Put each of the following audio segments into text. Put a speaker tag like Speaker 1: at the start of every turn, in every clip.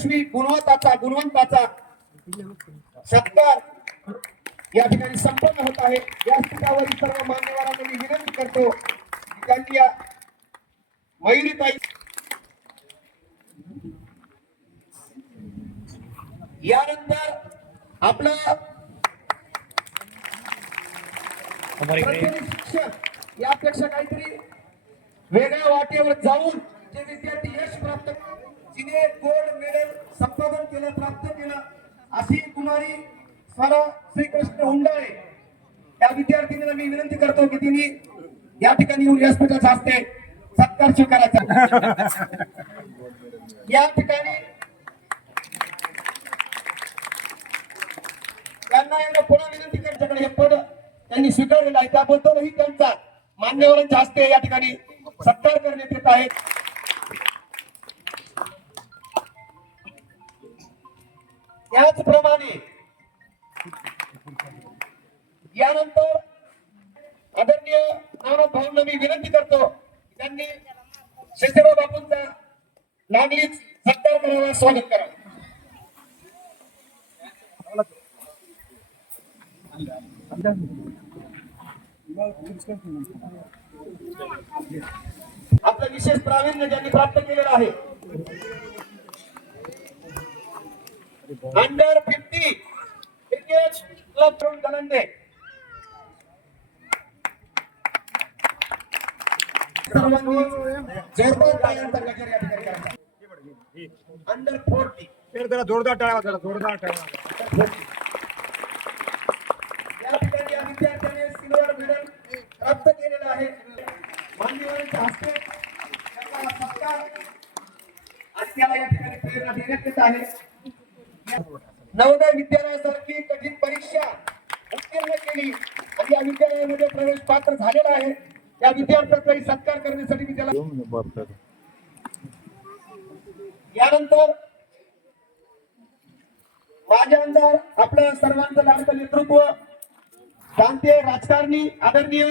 Speaker 1: यशस्वी गुणवत्ताचा गुणवंताचा सत्कार या ठिकाणी संपन्न होत आहे. या ठिकाणावरील सर्व मान्यवरांना मी विनंती करतो त्यांनी या मयुरीताई यानंतर आपलं शिक्षक यापेक्षा काहीतरी वेगळ्या वाटेवर जाऊन जे विद्यार्थी यश प्राप्त तिने गोल्ड मेडल संपादन केलं प्राप्त केलं. अशी कुमारी स्वरा श्रीकृष्ण हुंडाळे. या विद्यार्थिनीला मी विनंती करतो की तिने या ठिकाणी येऊन व्यासपीठाचा हस्ते सत्कार स्वीकारायचा. या ठिकाणी त्यांना एकदा पुन्हा विनंती करण्याकडे हे पद त्यांनी स्वीकारलेलं आहे. त्याबद्दलही त्यांचा मान्यवरांच्या हस्ते या ठिकाणी सत्कार करण्यात येत आहे. त्याचप्रमाणे यानंतर आदरणीय नाना भाऊंना मी विनंती करतो त्यांनी शेषराव बापूंचा लागलीच सत्कार करावा स्वागत करा आपलं विशेष प्रावीण्य ज्यांनी प्राप्त केलेलं आहे. अंडर फिफ्टी क्लब तरुण गलंडे या ठिकाणी करायचा अंडर फोर्टी
Speaker 2: तर त्याला जोरदार टाळा त्याला जोरदार टाळा
Speaker 1: या ठिकाणी या विद्यार्थ्याने सिल्वर मेडल प्राप्त केलेलं आहे. मान्यवरांच्या हस्ते त्याचा सत्कार आणि त्याला या ठिकाणी प्रेरणा देण्यात येत आहे. नवोदय विद्यालयासारखी कठीण परीक्षा उत्तीर्ण केली आणि या विद्यालयामध्ये प्रवेश पात्र झालेला आहे. या विद्यार्थ्याचाही सत्कार करण्यासाठी मी त्याला यानंतर माझे आमदार आपलं सर्वांचं लाडकं नेतृत्व प्रांतीय राजकारणी आदरणीय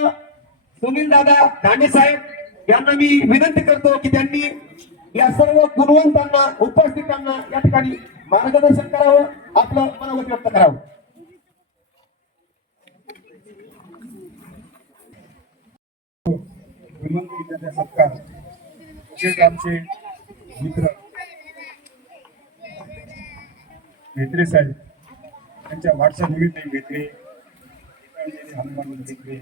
Speaker 1: सुनील दादा साहेब यांना मी विनंती करतो की त्यांनी या सर्व गुणवंतांना उपस्थितांना या ठिकाणी मार्गदर्शन करावं आपलं मनोगत व्यक्त करावं.
Speaker 2: सत्कार. तसेच आमचे मित्र म्हेत्रे साहेब त्यांच्या वाटचालीनिमित्त म्हेत्रे गीतांजली हनुमान म्हेत्रे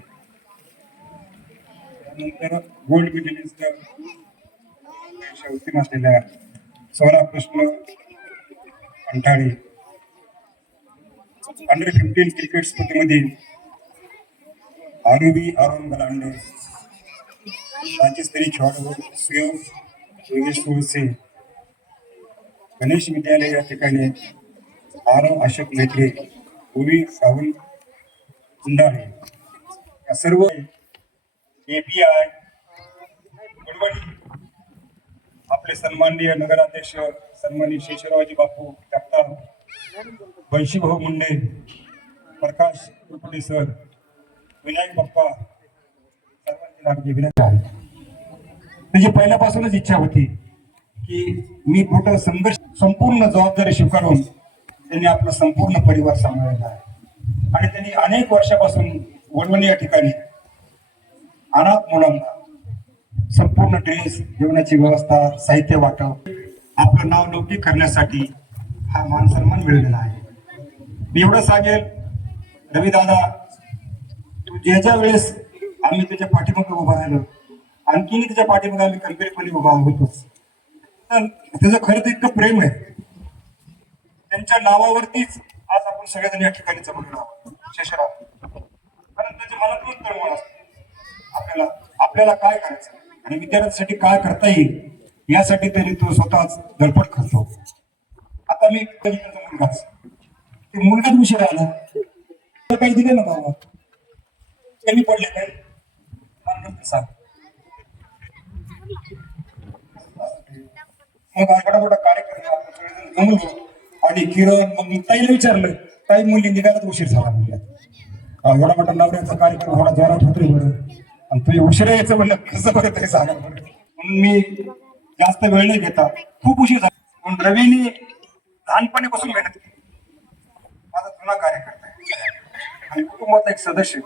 Speaker 2: त्यानंतर गोल्ड मेडलिस्ट अशा उत्तीर्ण असलेल्या Swara Krishna Kanthale under fifteen cricket स्पर्धेमध्ये आरुबी आरोन बलांडे राज्यस्तरीय खेळाडू सुयोग योगेश तुळसे गणेश विद्यालय या ठिकाणी आरव अशोक मेत्रे ओवी राहुल कुंडाळे या सर्व एपीआय आपले सन्माननीय नगराध्यक्ष सन्माननीय शेषरावजी बापू कॅप्टन वंशीभाऊ मुंडे प्रकाश कुलकर्णी सर विनायक बाप्पा सर्वांची लागली विनंती आहे त्याची पहिल्यापासूनच इच्छा होती की मी कुठं संघर्ष संपूर्ण जबाबदारी स्वीकारून त्यांनी आपला संपूर्ण परिवार सांभाळलेला आहे. आणि त्यांनी अनेक वर्षापासून वडवणी या ठिकाणी अनाथ मुलांना संपूर्ण ड्रेस जेवणाची व्यवस्था साहित्य वाटप आपलं नाव लौकिक करण्यासाठी हा मान सन्मान मिळलेला आहे. मी एवढं सांगेल रविदादा ज्याच्या वेळेस आम्ही त्याच्या पाठीमागे उभा राहिलो आणखीन त्याच्या पाठीमागे आम्ही खंबीरपणे उभा होतोच. त्याचं खरं तर इतकं प्रेम आहे. त्यांच्या नावावरतीच आज आपण सगळेजण या ठिकाणी जमलेलो आहोत. शेषराव कारण त्याच्या मनातून तळमळ असते आपल्याला आपल्याला काय करायचं? आणि विद्यार्थ्यांसाठी काय करता येईल यासाठी तरी तो स्वतःच धडपड करतो. आता मी मुलगाच ते मुलगाच विषय आला. तर काही दिले ना बाबा? कमी पडले काही सांग. मग आकडा कार्यक्रम जमलो. आणि किरण मग मी ताईला विचारलं. ताई मुली निघायला उशीर झाला मुली एवढा मोठा नवऱ्याचा कार्यक्रम थोडा जोरात होतोय बरं आणि तुम्ही उशिरा यायचं म्हणलं कसं बरं तरी सांगा म्हणून मी जास्त वेळ नाही घेता. खूप उशीर झाला. पण रवीने लहानपणीपासून मेहनत केली. माझा जुना कार्यकर्ता आहे. आणि कुटुंबातला एक सदस्य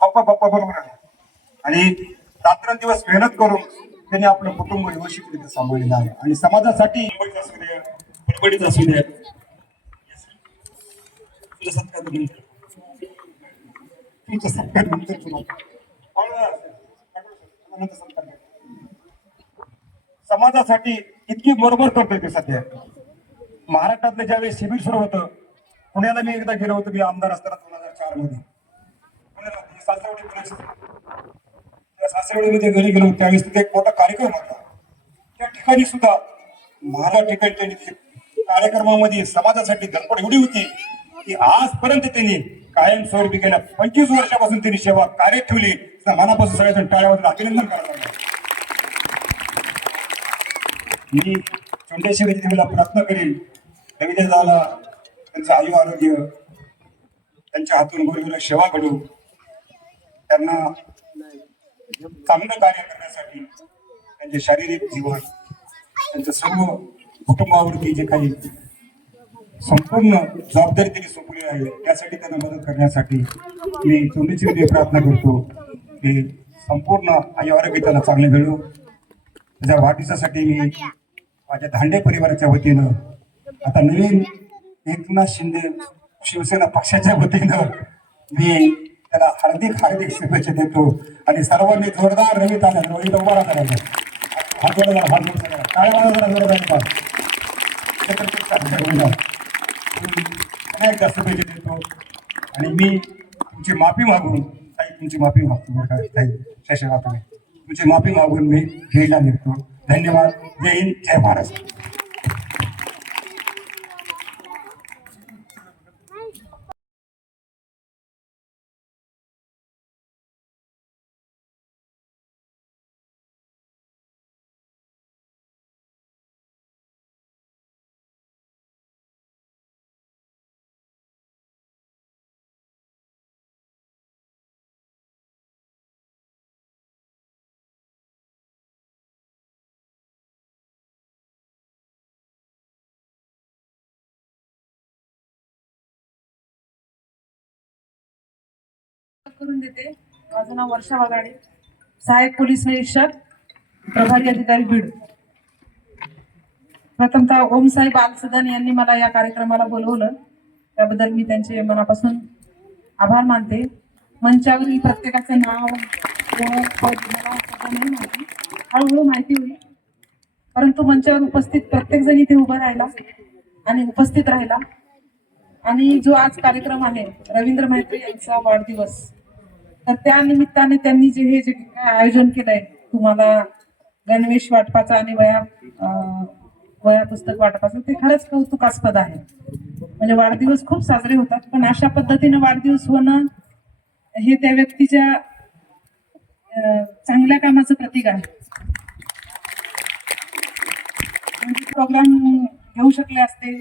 Speaker 2: पप्पा पप्पा बरोबर आहे. आणि रात्रंदिवस मेहनत करून त्यांनी आपलं कुटुंब व्यवस्थितरित्या सांभाळलेलं आहे. आणि समाजासाठी असू द्या बडबडीत असू द्या. तुझ्या सत्कार तुमच्या सत्कार समाजासाठी इतकी बरोबर करतोय ते सध्या. महाराष्ट्रातलं ज्यावेळेस शिबिर सुरू होतं पुण्याला मी एकदा गेलो होतो मी आमदार असताना दोन हजार चारमध्ये. पुण्याला मी घरी गेलो त्यावेळेस तिथे एक मोठा कार्यक्रम होता. त्या ठिकाणी सुद्धा महाराष्ट्र ठिकाणी त्यांनी ते कार्यक्रमामध्ये समाजासाठी धनपड एवढी होती की आजपर्यंत त्यांनी कायम स्वरूपी गेल्या पंचवीस वर्षापासून त्यांनी सेवा कार्य ठेवली. मनापासून सगळ्याजण टाळ्यावर अभिनंदन करायला लागले. मी चंडेश्वरी देवीला प्रार्थना करेन. रवींद्र त्यांचं आयु आरोग्य त्यांच्या हातून गुरुवीर सेवा घडू त्यांना चांगलं कार्य करण्यासाठी त्यांचे शारीरिक जीवन त्यांचं सर्व कुटुंबावरती जे काही संपूर्ण जबाबदारी त्यांनी सोपली आहे त्यासाठी त्यांना मदत करण्यासाठी मी चोंडेची देवी प्रार्थना करतो. की संपूर्ण आई आरोग्य त्याला चांगले मिळू. त्याच्या वाढदिवसासाठी मी माझ्या धांडे परिवाराच्या वतीनं आता नवीन एकनाथ शिंदे शिवसेना पक्षाच्या वतीनं मी त्याला हार्दिक हार्दिक शुभेच्छा देतो. आणि सर्वांनी जोरदार रवी ताल्या रवी उभा करायचा हात जोरदार हात जोडा काय मला जरा जोरदार येतात एकदा शुभेच्छा देतो. आणि मी तुमची माफी मागून ताई तुमची माफी मागतो बरं का. ताई तुम्ही? तुमची माफी मागून मी घ्यायला निघतो. धन्यवाद. जय हिंद. जय महाराष्ट्र.
Speaker 3: करून देते. माझं नाव वर्षा वाघाडे. सहाय्यक पोलीस निरीक्षक प्रभारी अधिकारी बीड. प्रथमतः ओमसाई बालसदन यांनी मला या कार्यक्रमाला बोलवलं. त्याबद्दल मी त्यांचे मनापासून आभार मानते. मंचावरील प्रत्येकाचं नाव नाही माहिती. हळूहळू माहिती होईल. परंतु मंचावर उपस्थित प्रत्येक जण इथे उभा राहिला आणि उपस्थित राहिला. आणि जो आज कार्यक्रम आहे रवींद्र मैत्री यांचा वाढदिवस. तर त्या निमित्ताने त्यांनी जे हे जे काय आयोजन केलंय तुम्हाला गणवेश वाटपाचं आणि वया वया पुस्तक वाटपाचं ते खरंच कौतुकास्पद आहे. म्हणजे वाढदिवस खूप साजरे होतात पण अशा पद्धतीने वाढदिवस होणं हे त्या व्यक्तीच्या चांगल्या कामाचं प्रतीक आहे. म्हणजे प्रोग्राम घेऊ शकले असते.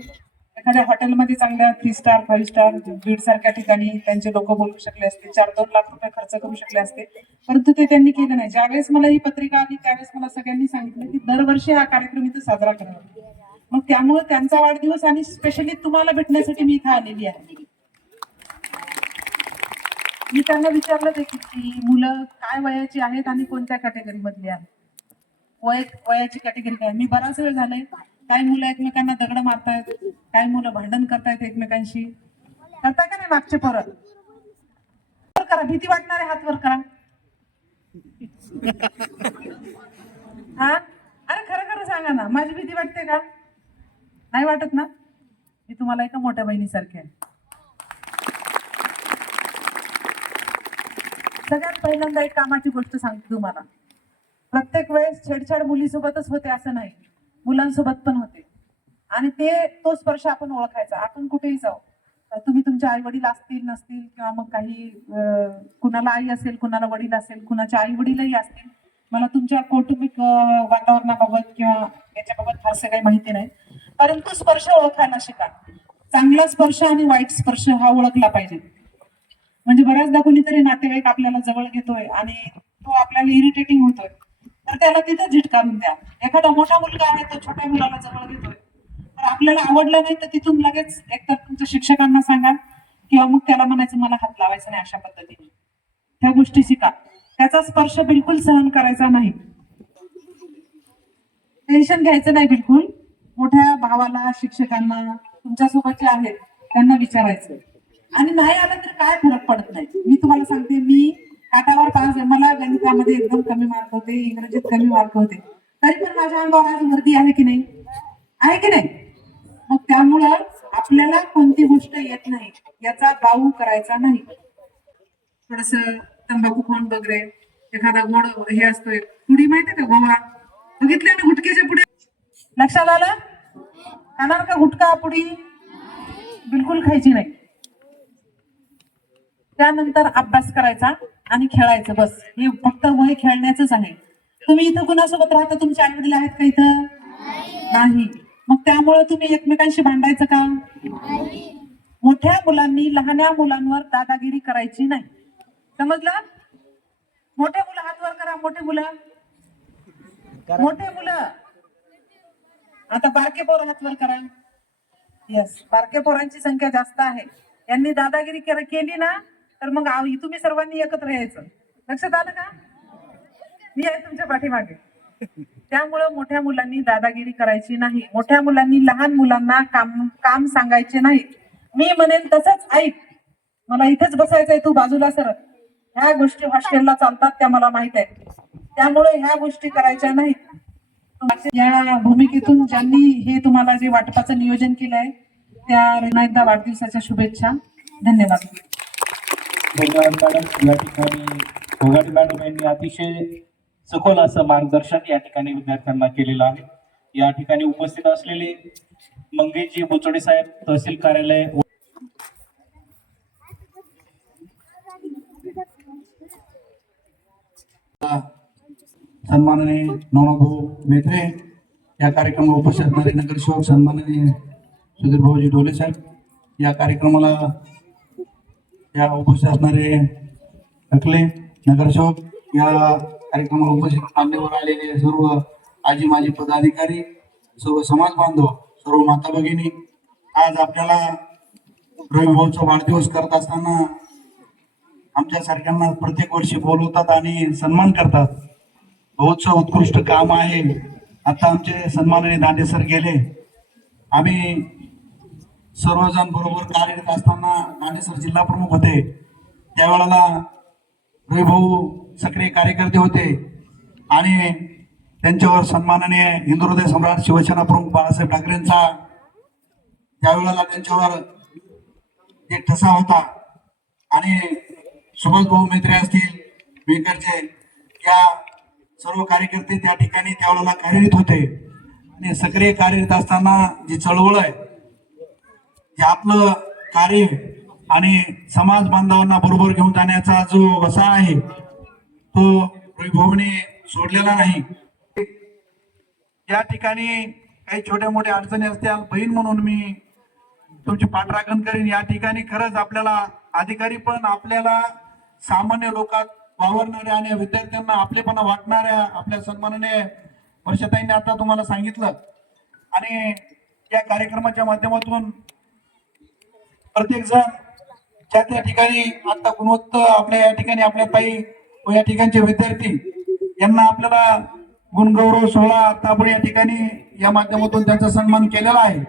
Speaker 3: एखाद्या हॉटेलमध्ये चांगल्या three star five star Beed सारख्या ठिकाणी त्यांचे लोक बोलू शकले असते चार दोन लाख रुपये खर्च करू शकले असते. परंतु ते त्यांनी केलं नाही. ज्यावेळेस मला ही पत्रिका आली त्यावेळेस मला सगळ्यांनी सांगितलं की दरवर्षी हा कार्यक्रम इथे साजरा करावा. मग त्यामुळे त्यांचा वाढदिवस आणि स्पेशली तुम्हाला भेटण्यासाठी मी इथं आलेली आहे. मी त्यांना विचारलं देखील की मुलं काय वयाची आहेत आणि कोणत्या कॅटेगरी मधली आहेत? वय वयाची कॅटेगरी काय? मी बराच वेळ झालाय. काही मुलं एकमेकांना दगड मारतायत? काही मुलं भांडण करतायत एकमेकांशी? करताय का नाही मागचे परत वर करा भीती वाटणारे हात वर करा. हा? अरे खरं खरं सांगा ना माझी भीती वाटते का? नाही वाटत ना? मी तुम्हाला एका मोठ्या बहिणीसारखी आहे. सगळ्यात पहिल्यांदा एक कामाची गोष्ट सांगते तुम्हाला. प्रत्येक वेळेस छेडछाड मुलीसोबतच होते असं नाही. मुलांसोबत पण होते. आणि ते तो स्पर्श आपण ओळखायचा. आपण कुठेही जाऊ तुम्ही तुमच्या आई वडील असतील नसतील किंवा मग काही कुणाला आई असेल कुणाला वडील असेल कुणाच्या आई वडीलही असतील मला तुमच्या कौटुंबिक वातावरणाबाबत किंवा याच्याबाबत फारसं काही माहिती नाही. परंतु स्पर्श ओळखायला शिका. चांगला स्पर्श आणि वाईट स्पर्श हा ओळखला पाहिजे. म्हणजे बऱ्याचदा कोणीतरी नातेवाईक आपल्याला जवळ घेतोय आणि तो आपल्याला इरिटेटिंग होतोय. तर त्याला तिथं झिटकारून द्या. एखादा मोठा मुलगा आहे तो छोट्या मुलाला जवळ घेतोय. तर आपल्याला आवडलं नाही तर तिथून लगेच एकतर तुमच्या शिक्षकांना सांगा किंवा मग त्याला म्हणायचं मला हात लावायचा नाही अशा पद्धतीने. त्या गोष्टी शिका. त्याचा स्पर्श बिलकुल सहन करायचा नाही. टेन्शन घ्यायचं नाही बिलकुल. मोठ्या भावाला शिक्षकांना तुमच्यासोबत जे आहेत त्यांना विचारायचं. आणि नाही आलं तर काय फरक पडत नाही. मी तुम्हाला सांगते मी काटावर पास मला गणितामध्ये एकदम कमी मार्क होते इंग्रजीत कमी मार्क होते. तरी पण माझ्या अंगावर आज वर्दी आहे की नाही? आहे की नाही? मग त्यामुळं आपल्याला कोणती गोष्ट येत नाही याचा बाऊ करायचा नाही. थोडस तंबाखू खाऊन वगैरे एखादा गोड हे असतोय. पुढी माहिती का गोवा? बघितले ना गुटकेच्या पुढे? लक्षात आलं? खाणार का गुटखा पुढी? बिलकुल खायची नाही. त्यानंतर अभ्यास करायचा. आणि खेळायचं बस. हे फक्त वय खेळण्याचंच आहे. तुम्ही इथं कुणासोबत राहता? तुमचे आई वडील आहेत का इथं? नाही. मग त्यामुळे तुम्ही एकमेकांशी भांडायचं का? मोठ्या मुलांनी लहान्या मुलांवर दादागिरी करायची नाही. समजलं? मोठे मुलं हात वर करा मोठे मुलं. मोठे मुलं. आता बारके पोर हात वर करा. येस बारके पोरांची संख्या जास्त आहे. यांनी दादागिरी केली ना तर मग तुम्ही सर्वांनी एकत्र यायचं. लक्षात आलं का? मी आहे तुमच्या पाठीमागे. त्यामुळं मोठ्या मुलांनी दादागिरी करायची नाही. मोठ्या मुलांनी लहान मुलांना काम काम सांगायचे नाही. मी म्हणेन तसंच ऐक. मला इथेच बसायचंय तू बाजूला सर. ह्या गोष्टी हॉस्टेलला चालतात त्या मला माहीत आहे त्यामुळे ह्या गोष्टी करायच्या नाहीत. या भूमिकेतून ज्यांनी हे तुम्हाला जे वाटपाचं नियोजन केलंय त्या एकदा वाढदिवसाच्या शुभेच्छा. धन्यवाद.
Speaker 4: धन्यवाद मॅडम या ठिकाणी फोगाट मॅडम यांनी अतिशय सखोल असं मार्गदर्शन या ठिकाणी विद्यार्थ्यांना केलेलं आहे. या ठिकाणी उपस्थित असलेले मंगेशजी बोचोडे साहेब तहसील कार्यालय
Speaker 5: सन्माननीय नवनाभाऊ मेत्रे या कार्यक्रमाला उपस्थित असणारे नगरसेवक सन्माननीय सुधीर भाऊजी ढोले साहेब या कार्यक्रमाला या उपस्थित असणारे टकले नगरसेवक या कार्यक्रमाला उपस्थित मान्यवर आलेले सर्व आजी माजी पदाधिकारी सर्व समाज बांधव सर्व माता भगिनी आज आपल्याला रविभाऊचा वाढदिवस करत असताना आमच्या सारख्यांना प्रत्येक वर्षी बोलवतात आणि सन्मान करतात. बहुत उत्कृष्ट काम आहे. आता आमचे सन्माननीय दांडे सर गेले. आम्ही सर्वजण बरोबर कार्यरत असताना दांडे सर जिल्हा प्रमुख होते. त्यावेळेला रविभाऊ सक्रिय कार्यकर्ते होते आणि त्यांच्यावर सन्माननीय हिंदुहृदय सम्राट शिवसेना प्रमुख बाळासाहेब ठाकरेंचा त्यावेळेला त्यांच्यावर एक ठसा होता. आणि सुभाष भाऊ मेत्रे असतील बेकरचे या सर्व कार्यकर्ते त्या ठिकाणी त्यावेळेला कार्यरत होते. आणि सक्रिय कार्यरत असताना जी चळवळ आहे हे आपलं कार्य आणि समाज बांधवांना बरोबर घेऊन जाण्याचा जो वसा आहे तो रविभाऊने सोडलेला नाही. या ठिकाणी काही छोट्या मोठ्या अडचणी असतील बहीण म्हणून मी तुमची पाठराखण करीन. या ठिकाणी खरंच आपल्याला अधिकारी पण आपल्याला सामान्य लोकात वावरणाऱ्या आणि विद्यार्थ्यांना आपलेपणा वाटणाऱ्या आपल्या सन्मानाने वर्षताईंनी आता तुम्हाला सांगितलं. आणि या कार्यक्रमाच्या माध्यमातून प्रत्येक जण त्या त्या ठिकाणी आता गुणवत्ता आपल्या या ठिकाणी आपल्या ताई व या ठिकाणचे विद्यार्थी यांना आपल्याला गुणगौरव सोहळा आता आपण या ठिकाणी या माध्यमातून त्यांचा सन्मान केलेला आहे.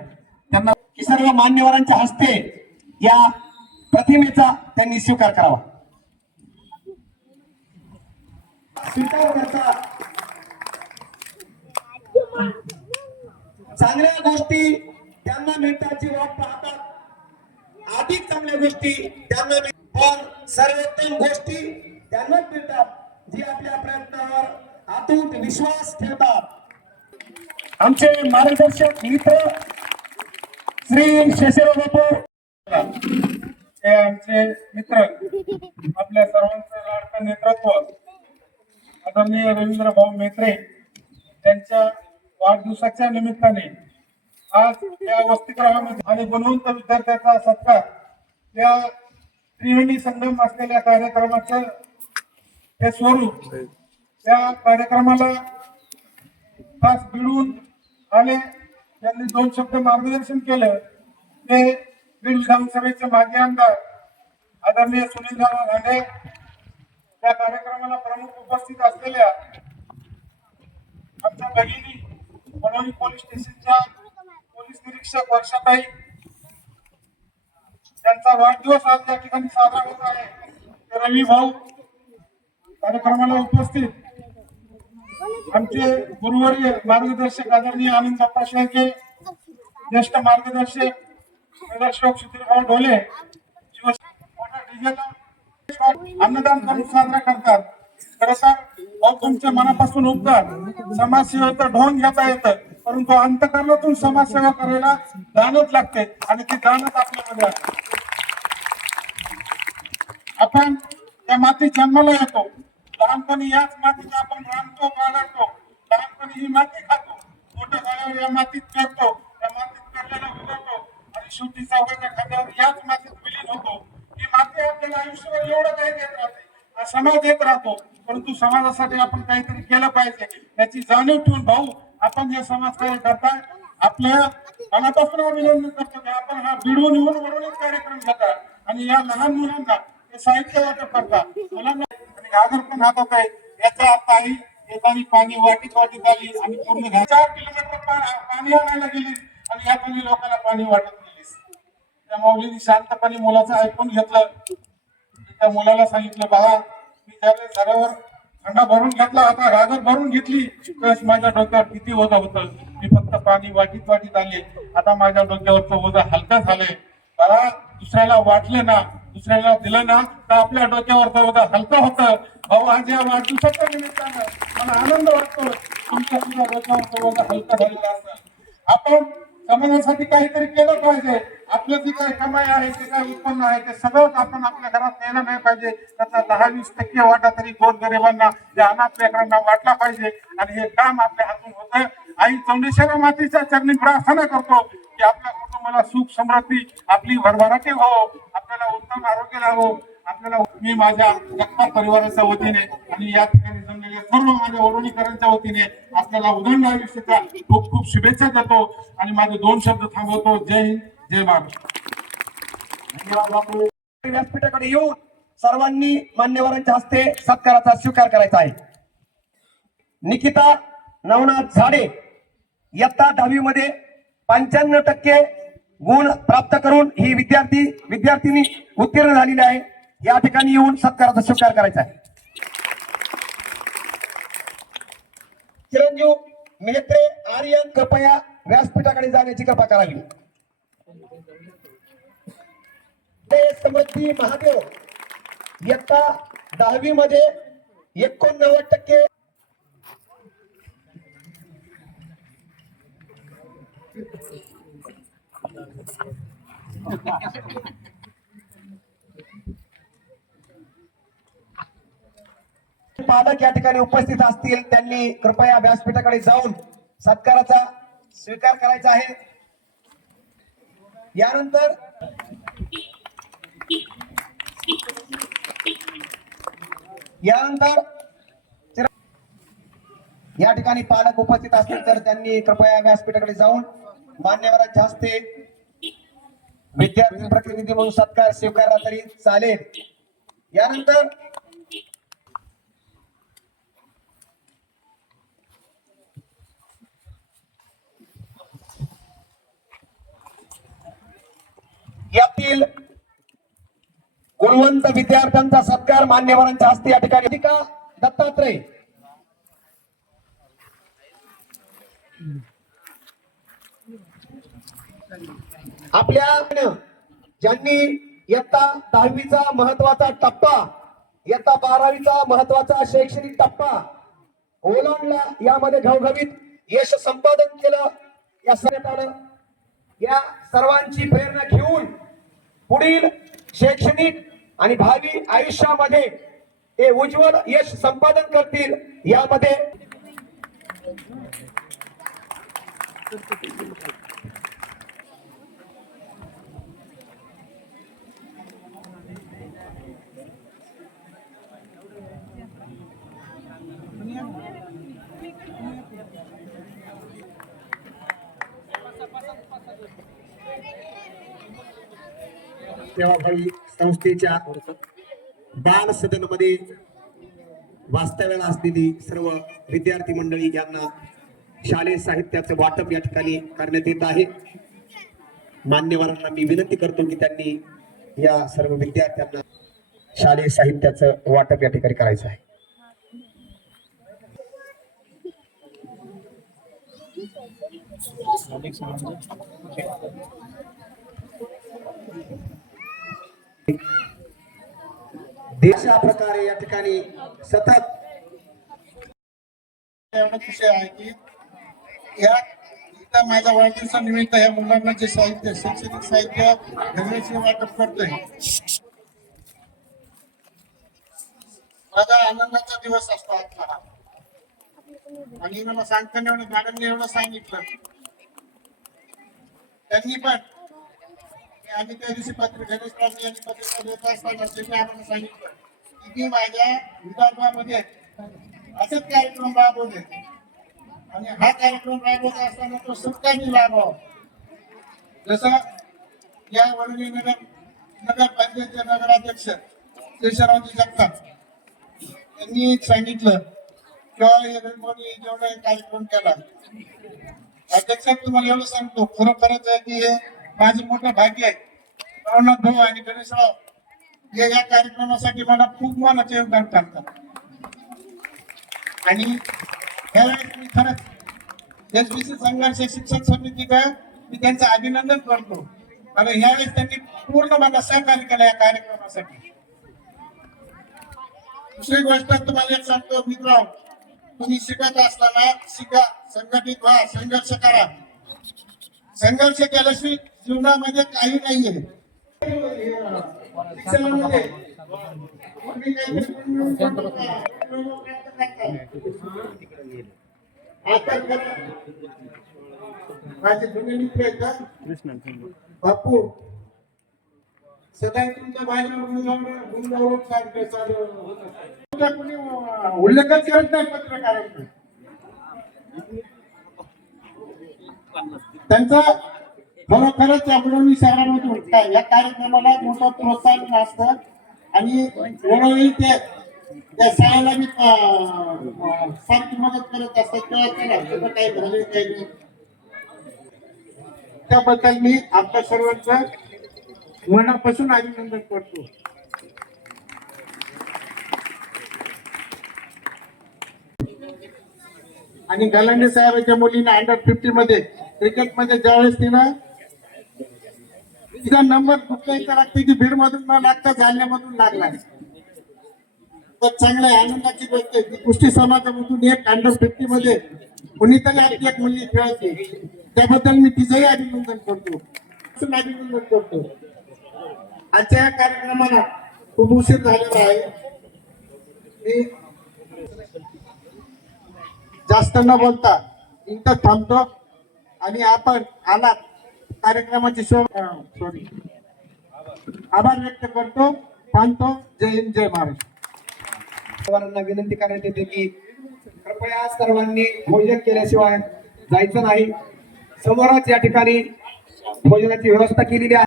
Speaker 5: त्यांना
Speaker 1: सर्व मान्यवरांच्या हस्ते या प्रतिमेचा त्यांनी स्वीकार करावा. स्वीकार करता. चांगल्या गोष्टी त्यांना मिळताची वाट पाहतात. अधिक चांगल्या गोष्टी त्यांना पण सर्वोत्तम गोष्टी त्यांनाच मिळतात जी आपल्या प्रयत्नावर अतूट विश्वास ठेवतात. आमचे मार्गदर्शक मित्र श्री शशिराव बापू.
Speaker 6: हे आमचे मित्र आपल्या सर्वांचं लाडकं नेतृत्व आदरणीय रवींद्र भाऊ मेत्रे त्यांच्या वाढदिवसाच्या निमित्ताने आज या वसतिगृहामध्ये आणि गुणवंत विद्यार्थ्याचा सत्कार या त्रिवेणी संगम असलेल्या कार्यक्रमाचं हे स्वरूप त्या कार्यक्रमाला खास भिडून आले. त्यांनी दोन शब्द मार्गदर्शन केलं. ते बीड विधानसभेचे माजी आमदार आदरणीय सुनील दादा धांडे त्या कार्यक्रमाला प्रमुख उपस्थित असलेल्या आमच्या भगिनी वडोली पोलीस स्टेशनच्या पोलीस निरीक्षक वर्षाताई त्यांचा वाढदिवस आज या ठिकाणी साजरा होत आहे. रवी भाऊ कार्यक्रमाला उपस्थित. आमचे गुरुवर्य मार्गदर्शक आदरणीय आनंद बाप्पा शेळके ज्येष्ठ मार्गदर्शक प्रदर्शक सुधीरभाऊ ढोले अन्नदान करून साजरा करतात. खरं तर तुमच्या मनापासून उपकार समाजसेवेचं ढोंग घेता येतं. परंतु अंतकरणातून समाजसेवा करायला दानच लागते आणि ती दानच आपल्यामध्ये आहे. आपण त्या मातीत जन्माला येतो. लहानपणी याच मातीत आपण रांगतो बाळगतो. लहानपणी ही माती खातो. मोठ्या झाल्यावर या मातीत करतो त्या मातीत पेरलेला उगवतो. आणि शेवटी चौघाच्या खांद्यावर याच मातीत विलीन होतो. ही माती आपल्याला आयुष्यभर एवढं काही देत राहते. हा समाज येत राहतो. परंतु समाजासाठी आपण काहीतरी केलं पाहिजे. याची जाणीव ठेवून भाऊ आपण जे समाजकार्य करताय? आपल्या मनापासून अभिनंदन करतो की आपण हा बिडून येऊन वळवून कार्यक्रम घेता आणि या लहान मुलांना हे साहित्य वाटप करता. मुलांना आणि पण हातात आहे याचा अर्थ आहे येतानी पाणी वाटीत वाटीत आली आणि पूर्ण चार किलोमीटर पाणी आणायला गेली आणि या पाणी लोकांना पाणी वाटत गेलीस त्या माऊलीने शांतपणे मुलाचं ऐकून घेतलं. त्या मुलाला सांगितलं बाळा मी ज्यावेळेस घरावर खंडा भरून घेतला आता घागर भरून घेतली. माझ्या डोक्यावर किती ओझं होतं. मी फक्त पाणी वाटीत वाटीत आले आता माझ्या डोक्यावरचं ओझं हलकं झालंय. मला दुसऱ्याला वाटलं ना दुसऱ्याला दिलं ना तर आपल्या डोक्यावरचं ओझं हलकं होतं. भाऊ आज या वाढदिवसाच्या निमित्तानं मला आनंद वाटतो तुमच्या सुद्धा डोक्यावरचं ओझं हलकं झालेलं असं आपण समाजासाठी काहीतरी केलं पाहिजे. आपलं जी काही कमाई आहे ते काही उत्पन्न आहे ते सगळंच आपण आपल्या घरात नेलं नाही पाहिजे. त्याचा दहा वीस टक्के वाटा तरी गोरगरिबांना या अनाथ लेकरांना वाटला पाहिजे. आणि हे काम आपल्या हातून होतं आई चौंडेश्वरी मातेच्या चरणी प्रार्थना करतो की आपल्या कुटुंबाला सुख समृद्धी आपली भरभराटी हो. आपल्याला उत्तम आरोग्य लागो आपल्याला मी माझ्या जगताप परिवाराच्या वतीने आणि या ठिकाणी जमलेल्या सर्व माझ्या वडवणीकरांच्या वतीने आपल्याला उदंड आयुष्याच्या खूप खूप शुभेच्छा देतो. आणि माझे दोन शब्द थांबवतो. जय हिंद. जय महाराष्ट्र
Speaker 1: व्यासपीठाकडे येऊन सर्वांनी मान्यवरांच्या हस्ते सत्काराचा स्वीकार करायचा आहे. निकिता नवनाथ झाडे इयत्ता दहावी मध्ये पंच्याण्णव टक्के गुण प्राप्त करून ही विद्यार्थी विद्यार्थिनी उत्तीर्ण झालेली आहे. या ठिकाणी येऊन सत्काराचा स्वीकार करायचा आहे. चिरंजीव मेत्रे आर्यन कृपया व्यासपीठाकडे जाण्याची कृपा करावी. जय समृद्धी महादेव इयत्ता दहावी मध्ये एकोणनव्वद टक्के पालक या ठिकाणी उपस्थित असतील त्यांनी कृपया व्यासपीठाकडे जाऊन सत्काराचा स्वीकार करायचा आहे. यानंतर यानंतर या ठिकाणी पालक उपस्थित असतील तर त्यांनी कृपया व्यासपीठाकडे जाऊन मान्यवरांच्या हस्ते विद्यार्थी प्रतिनिधी म्हणून सत्कार स्वीकारला तरी चालेल. यानंतर यातील गुणवंत विद्यार्थ्यांचा सत्कार मान्यवरांच्या हस्ते या ठिकाणी दत्तात्रय. आपल्या ज्यांनी इयत्ता दहावीचा महत्त्वाचा टप्पा इयत्ता बारावीचा महत्त्वाचा शैक्षणिक टप्पा ओलांडला यामध्ये घवघवीत यश संपादन केलं या सगळ्यात या सर्वांची प्रेरणा घेऊन पुढील शैक्षणिक आणि भावी आयुष्यामध्ये ते उज्ज्वल यश संपादन करतील यामध्ये सेवाभावी संस्थेच्या बाल सदनमध्ये वास्तव्याला असलेली सर्व विद्यार्थी मंडळी यांना शालेय साहित्याचं वाटप या ठिकाणी करण्यात येत आहे. मान्यवरांना मी विनंती करतो की त्यांनी या सर्व विद्यार्थ्यांना शालेय साहित्याचं वाटप या ठिकाणी करायचं आहे. देशा प्रकारे या ठिकाणी सतत
Speaker 6: एवढं विषय आहे की या इथं माझ्या वाढदिवसानिमित्त या मुलांना जे साहित्य शैक्षणिक साहित्य दरवर्षी वाटप करतोय. माझा आनंदाचा दिवस असतो आजचा आणि मला सांगताना एवढं मॅडमने एवढं सांगितलं. त्यांनी पण आणि आम्ही त्या दिवशी पत्र गणेशराव यांनी पत्रकार असताना आम्हाला सांगितलं. की मी माझ्या विभागामध्ये असेच कार्यक्रम राबवले. आणि हा कार्यक्रम राबवत असताना तो सरकारने राबवा जसं या वडवी नगर नगर पंचायतचे नगराध्यक्ष शेषरावजी जगताप यांनी एक सांगितलं किंवा हे जेवढा एक कार्यक्रम केला. अध्यक्ष तुम्हाला एवढं सांगतो खरोखरच की हे माझं मोठं भाग्य आहे. नवनाथ भाऊ आणि गणेशराव हे या कार्यक्रमासाठी मला खूप मोलाचे योगदान करतात. आणि ह्यावेळेस मी खरंच एसबीसी संघर्ष शिक्षक समितीचा मी त्यांचं अभिनंदन करतो. कारण यावेळेस त्यांनी पूर्ण मला सहकार्य केलं या कार्यक्रमासाठी. दुसरी गोष्ट तुम्हाला एक सांगतो मित्र तुम्ही शिकत असताना शिका संघटित व्हा संघर्ष करा. संघर्ष केल्याशिवाय जीवनामध्ये काही नाहीये. शिक्षणामध्ये आता माझे जुने मित्र बापू सदा तुमच्या बाहेर चालू कोणी उल्लेखच करत नाही पत्रकारांचा. त्यांचा खरोखरच या बुडवणी शहरामध्ये काय या कार्यक्रमाला मोठं प्रोत्साहन असतं. आणि वेळोवेळी ते त्या शाळेला मी सारखी मदत करत असतात. किंवा चला काही झाले काही त्याबद्दल मी आपल्या सर्वांचं मनापासून अभिनंदन करतो. आणि गलांडे साहेबांच्या मुलीने अंडर फिफ्टी मध्ये क्रिकेटमध्ये ज्यावेळेस तिनं तिचा नंबर कुठल्या इथं लागते की भीड मधून न लागता जालन्यामधून लागला तर चांगल्या आनंदाची गोष्ट आहे. की कुष्टी समाजामधून एक अंडर फिफ्टी मध्ये कुणीतरी आपली एक मुलगी खेळते त्याबद्दल मी तिचंही अभिनंदन करतो. पासून अभिनंदन करतो. आजच्या या कार्यक्रमाला खूप उशीर झालेला आहे. जास्त न बोलता इथं थांबतो आणि आपण आलात. कार्यक्रमाची शो सॉरी आभार व्यक्त करतो थांबतो जय हिंद जय महाराष्ट्र.
Speaker 1: सर्वांना विनंती करण्यात येते की कृपया सर्वांनी भोजन केल्याशिवाय जायचं नाही. समोरच या ठिकाणी भोजनाची व्यवस्था केलेली आहे.